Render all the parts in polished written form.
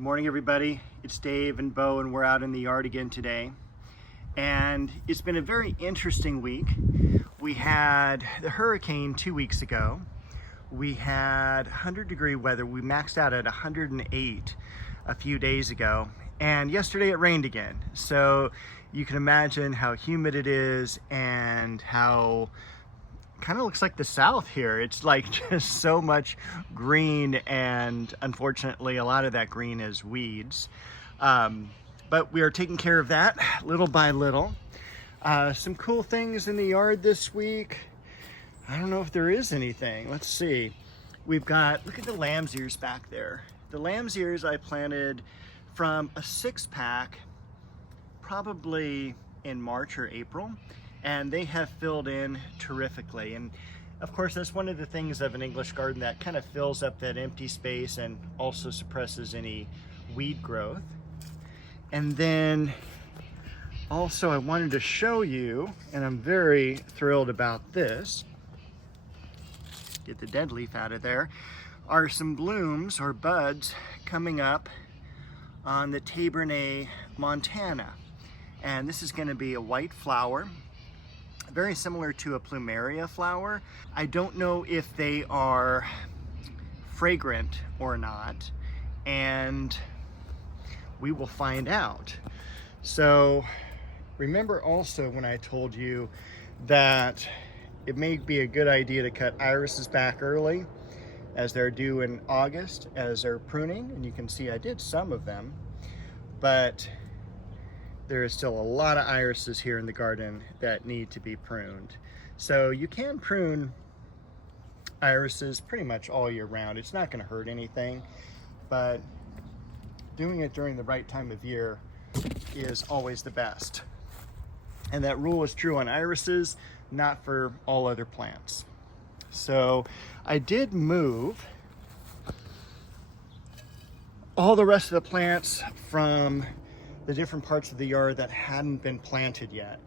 Good morning, everybody. It's Dave and Bo, and we're out in the yard again today. And it's been a very interesting week. We had the hurricane 2 weeks ago. We had 100-degree weather. We maxed out at 108 a few days ago. And yesterday it rained again. So you can imagine how humid it is and how kind of looks like the South here. It's like just so much green, and unfortunately a lot of that green is weeds. But we are taking care of that little by little. Some cool things in the yard this week. I don't know if there is anything. Let's see. We've got, look at the lamb's ears back there. The lamb's ears I planted from a 6-pack probably in March or April, and they have filled in terrifically. And of course, that's one of the things of an English garden that kind of fills up that empty space and also suppresses any weed growth. And then also I wanted to show you, and I'm very thrilled about this, get the dead leaf out of there, are some blooms or buds coming up on the Tabernet Montana. And this is going to be a white flower, very similar to a plumeria flower. I don't know if they are fragrant or not, and we will find out. So remember also when I told you that it may be a good idea to cut irises back early as they're due in August as they're pruning, and you can see I did some of them, but there is still a lot of irises here in the garden that need to be pruned. So you can prune irises pretty much all year round. It's not going to hurt anything, but doing it during the right time of year is always the best. And that rule is true on irises, not for all other plants. So I did move all the rest of the plants from the different parts of the yard that hadn't been planted yet.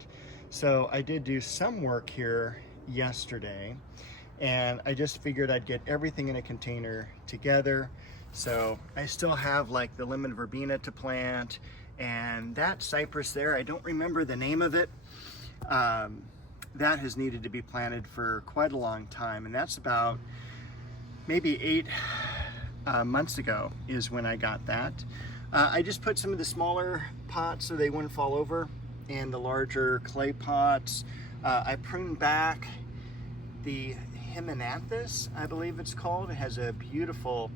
So I did do some work here yesterday, and I just figured I'd get everything in a container together. So I still have like the lemon verbena to plant, and that cypress there, I don't remember the name of it. That has needed to be planted for quite a long time, and that's about maybe 8 months ago is when I got that. I just put some of the smaller pots so they wouldn't fall over in the larger clay pots. I pruned back the Hymenanthus, I believe it's called. It has a beautiful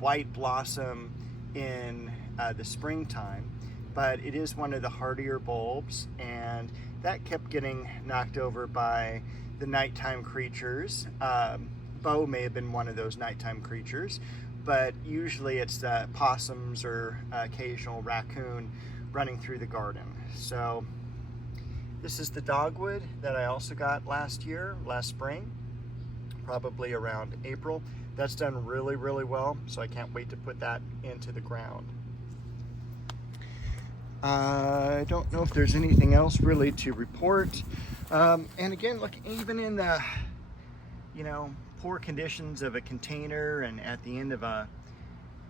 white blossom in the springtime, but it is one of the hardier bulbs, and that kept getting knocked over by the nighttime creatures. Bo may have been one of those nighttime creatures, but usually it's possums or occasional raccoon running through the garden. So this is the dogwood that I also got last spring, probably around April. That's done really, really well, so I can't wait to put that into the ground. I don't know if there's anything else really to report. And again, look, even in the, poor conditions of a container and at the end of a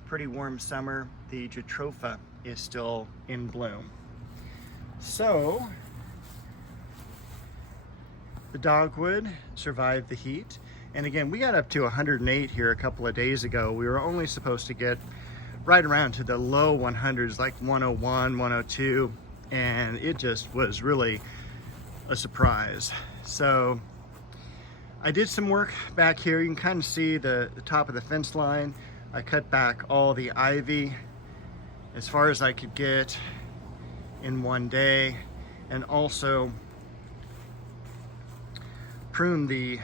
pretty warm summer, the Jatropha is still in bloom. So the dogwood survived the heat. And again, we got up to 108 here a couple of days ago. We were only supposed to get right around to the low 100s, like 101, 102, and it just was really a surprise. So I did some work back here. You can kind of see the top of the fence line. I cut back all the ivy as far as I could get in one day, and also pruned the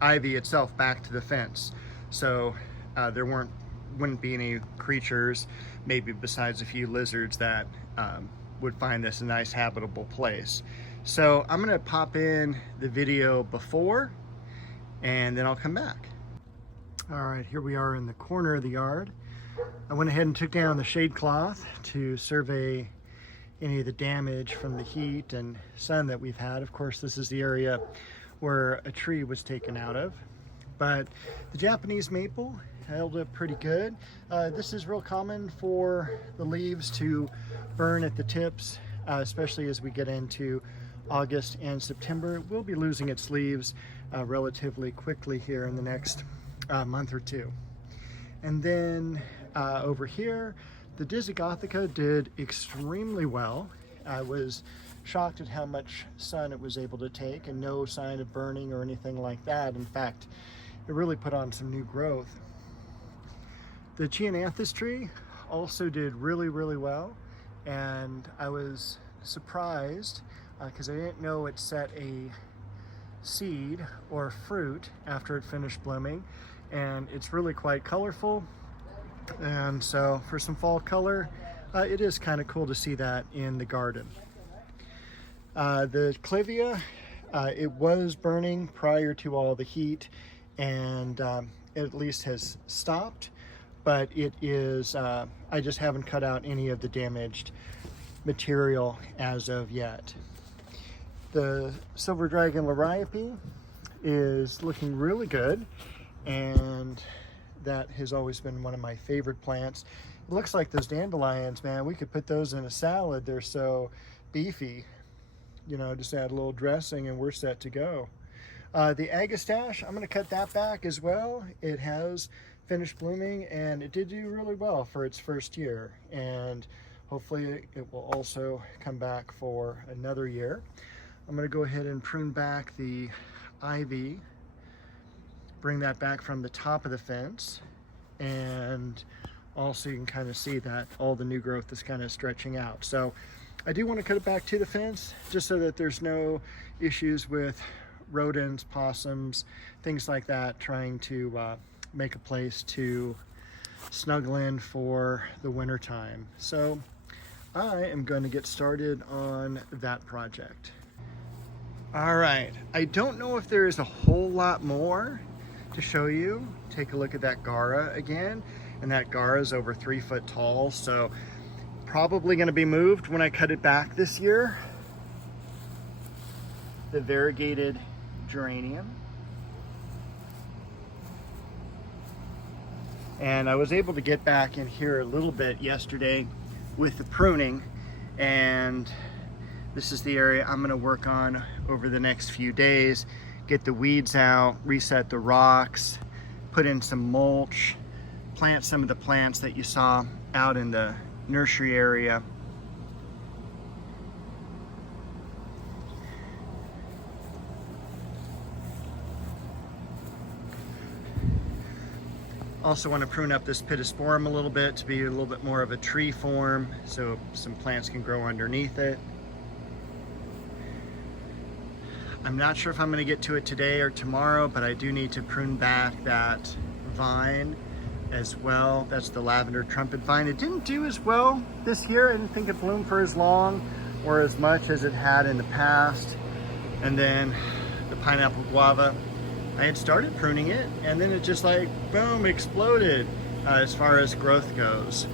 ivy itself back to the fence. So there wouldn't be any creatures, maybe besides a few lizards, that would find this a nice habitable place. So I'm gonna pop in the video before, and then I'll come back. All right, here we are in the corner of the yard. I went ahead and took down the shade cloth to survey any of the damage from the heat and sun that we've had. Of course, this is the area where a tree was taken out of, but the Japanese maple held up pretty good. This is real common for the leaves to burn at the tips, especially as we get into August and September. We'll be losing its leaves relatively quickly here in the next month or two. And then over here, the Disigothica did extremely well. I was shocked at how much sun it was able to take, and no sign of burning or anything like that. In fact, it really put on some new growth. The Cheonanthus tree also did really well, and I was surprised because I didn't know it set a seed or fruit after it finished blooming, and it's really quite colorful. And so for some fall color, it is kind of cool to see that in the garden. The Clivia, it was burning prior to all the heat, and it at least has stopped, but it is, I just haven't cut out any of the damaged material as of yet. The Silver Dragon Liriope is looking really good, and that has always been one of my favorite plants. It looks like those dandelions, man, we could put those in a salad. They're so beefy. You know, just add a little dressing and we're set to go. The Agastache, I'm going to cut that back as well. It has finished blooming, and it did do really well for its first year, and hopefully it will also come back for another year. I'm going to go ahead and prune back the ivy, bring that back from the top of the fence, and also you can kind of see that all the new growth is kind of stretching out. So I do want to cut it back to the fence just so that there's no issues with rodents, possums, things like that, trying to make a place to snuggle in for the winter time. So I am going to get started on that project. All right, I don't know if there is a whole lot more to show you. Take a look at that Gara again, and that Gara is over 3 foot tall, so probably going to be moved when I cut it back this year. The variegated geranium. And I was able to get back in here a little bit yesterday with the pruning, and this is the area I'm going to work on over the next few days. Get the weeds out, reset the rocks, put in some mulch, plant some of the plants that you saw out in the nursery area. Also want to prune up this pittosporum a little bit to be a little bit more of a tree form, so some plants can grow underneath it. I'm not sure if I'm going to get to it today or tomorrow, but I do need to prune back that vine as well. That's the lavender trumpet vine. It didn't do as well this year. I didn't think it bloomed for as long or as much as it had in the past. And then the pineapple guava, I had started pruning it, and then it just like, boom, exploded as far as growth goes.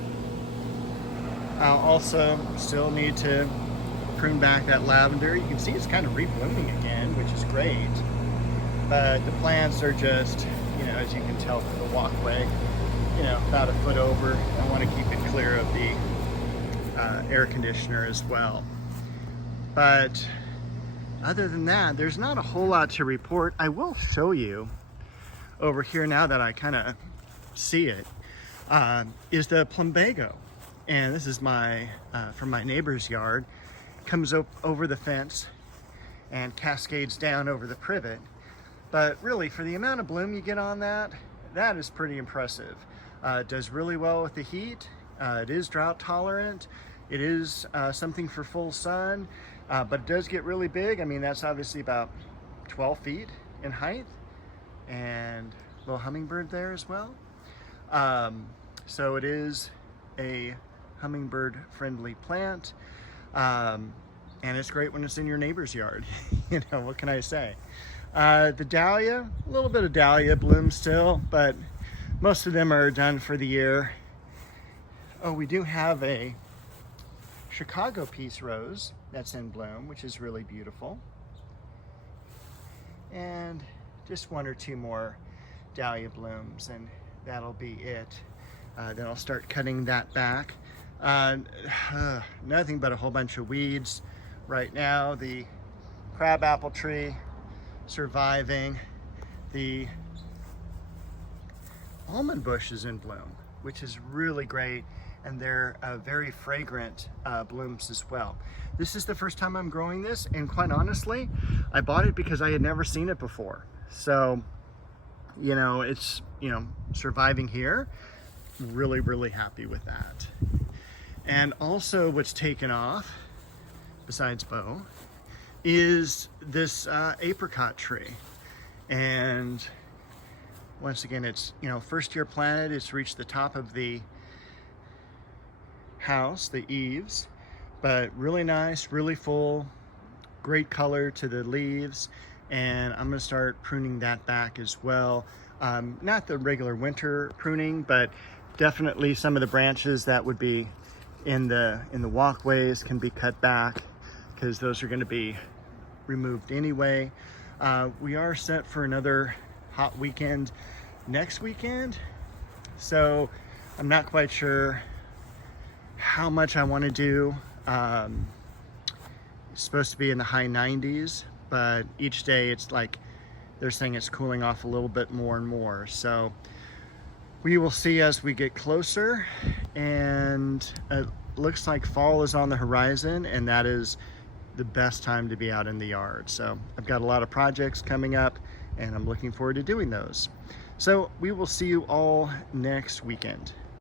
I'll also still need to prune back that lavender. You can see it's kind of reblooming again, which is great. But the plants are just, you know, as you can tell from the walkway, you know, about a foot over. I want to keep it clear of the air conditioner as well. But other than that, there's not a whole lot to report. I will show you over here now that I kind of see it, is the Plumbago. And this is my, from my neighbor's yard. Comes up over the fence and cascades down over the privet. But really, for the amount of bloom you get on that, that is pretty impressive. It does really well with the heat. It is drought tolerant. It is something for full sun, but it does get really big. I mean, that's obviously about 12 feet in height, and a little hummingbird there as well. So it is a hummingbird friendly plant. And it's great when it's in your neighbor's yard. You know, what can I say? The dahlia, a little bit of dahlia bloom still, but most of them are done for the year. Oh, we do have a Chicago peace rose that's in bloom, which is really beautiful. And just one or two more dahlia blooms. And that'll be it. Then I'll start cutting that back. Nothing but a whole bunch of weeds right now. The crabapple tree surviving. The almond bush is in bloom, which is really great, and they're very fragrant blooms as well. This is the first time I'm growing this, and quite honestly, I bought it because I had never seen it before. So, you know, it's, you know, surviving here. Really, really happy with that. And also what's taken off, besides Bo, is this apricot tree. And once again, it's, you know, first year planted. It's reached the top of the house, the eaves, but really nice, really full, great color to the leaves. And I'm gonna start pruning that back as well. Not the regular winter pruning, but definitely some of the branches that would be in the walkways can be cut back, because those are gonna be removed anyway. We are set for another hot weekend next weekend, so I'm not quite sure how much I want to do. It's supposed to be in the high 90s, but each day it's like they're saying it's cooling off a little bit more and more. So we will see as we get closer, and it looks like fall is on the horizon, and that is the best time to be out in the yard. So I've got a lot of projects coming up, and I'm looking forward to doing those. So we will see you all next weekend.